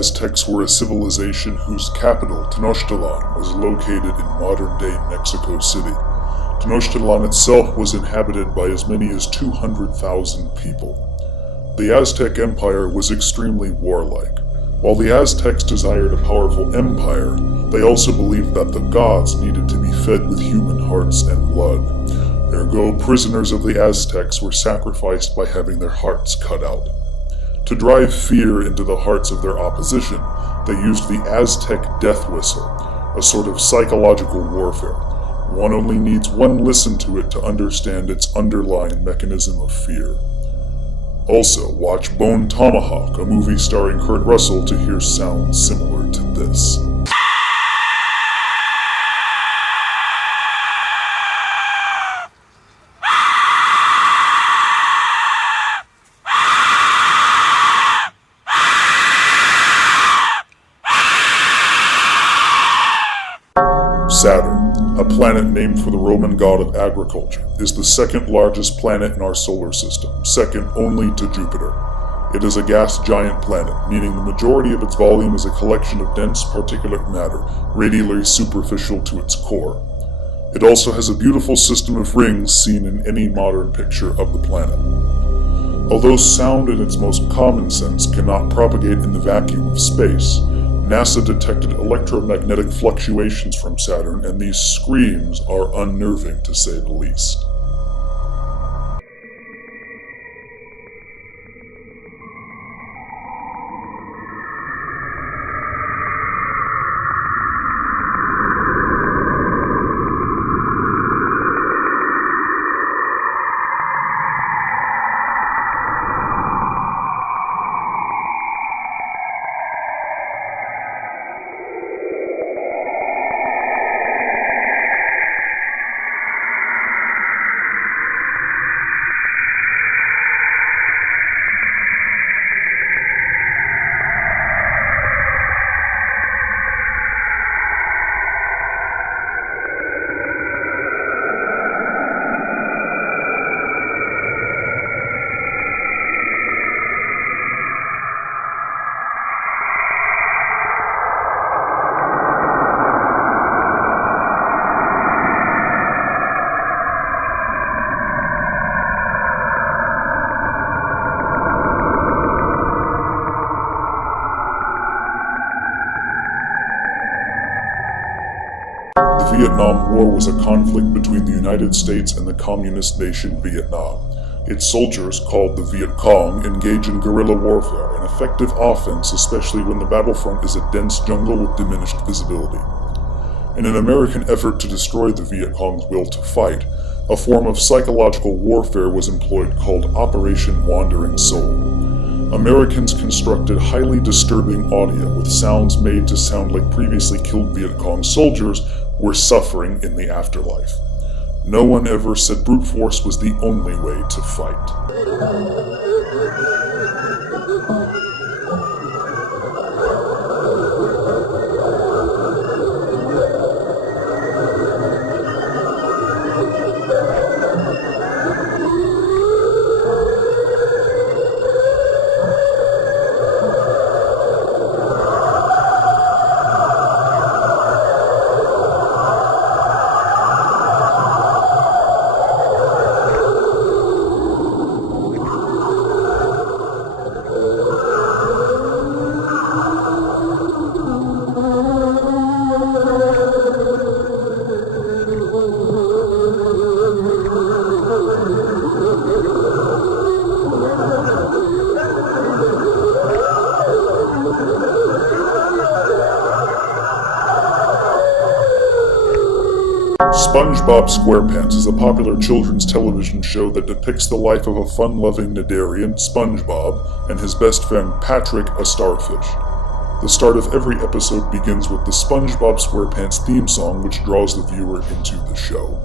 Aztecs were a civilization whose capital, Tenochtitlan, was located in modern-day Mexico City. Tenochtitlan itself was inhabited by as many as 200,000 people. The Aztec Empire was extremely warlike. While the Aztecs desired a powerful empire, they also believed that the gods needed to be fed with human hearts and blood. Ergo, prisoners of the Aztecs were sacrificed by having their hearts cut out. To drive fear into the hearts of their opposition, they used the Aztec death whistle, a sort of psychological warfare. One only needs one listen to it to understand its underlying mechanism of fear. Also, watch Bone Tomahawk, a movie starring Kurt Russell, to hear sounds similar to this. Saturn, a planet named for the Roman god of agriculture, is the second largest planet in our solar system, second only to Jupiter. It is a gas giant planet, meaning the majority of its volume is a collection of dense particulate matter, radially superficial to its core. It also has a beautiful system of rings seen in any modern picture of the planet. Although sound in its most common sense cannot propagate in the vacuum of space, NASA detected electromagnetic fluctuations from Saturn, and these screams are unnerving to say the least. The Vietnam War was a conflict between the United States and the communist nation Vietnam. Its soldiers, called the Viet Cong, engage in guerrilla warfare, an effective offense especially when the battlefront is a dense jungle with diminished visibility. In an American effort to destroy the Viet Cong's will to fight, a form of psychological warfare was employed called Operation Wandering Soul. Americans constructed highly disturbing audio with sounds made to sound like previously killed Viet Cong soldiers were suffering in the afterlife. No one ever said brute force was the only way to fight. SpongeBob SquarePants is a popular children's television show that depicts the life of a fun-loving Nedarian, SpongeBob, and his best friend Patrick, a starfish. The start of every episode begins with the SpongeBob SquarePants theme song, which draws the viewer into the show.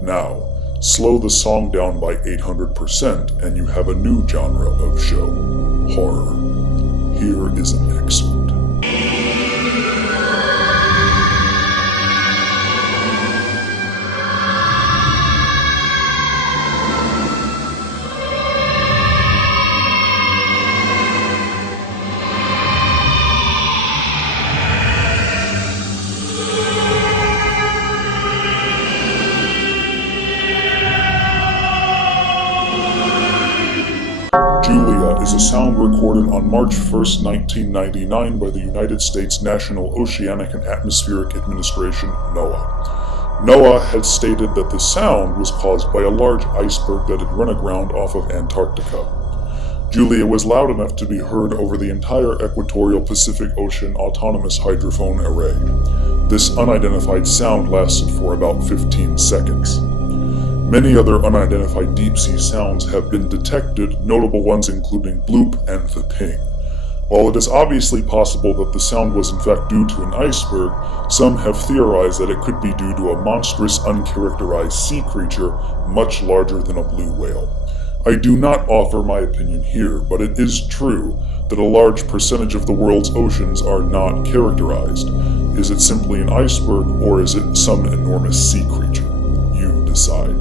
Now, slow the song down by 800% and you have a new genre of show: horror. Here is an excerpt. Julia is a sound recorded on March 1st, 1999 by the United States National Oceanic and Atmospheric Administration, NOAA. NOAA had stated that the sound was caused by a large iceberg that had run aground off of Antarctica. Julia was loud enough to be heard over the entire equatorial Pacific Ocean autonomous hydrophone array. This unidentified sound lasted for about 15 seconds. Many other unidentified deep-sea sounds have been detected, notable ones including bloop and the ping. While it is obviously possible that the sound was in fact due to an iceberg, some have theorized that it could be due to a monstrous, uncharacterized sea creature much larger than a blue whale. I do not offer my opinion here, but it is true that a large percentage of the world's oceans are not characterized. Is it simply an iceberg, or is it some enormous sea creature? You decide.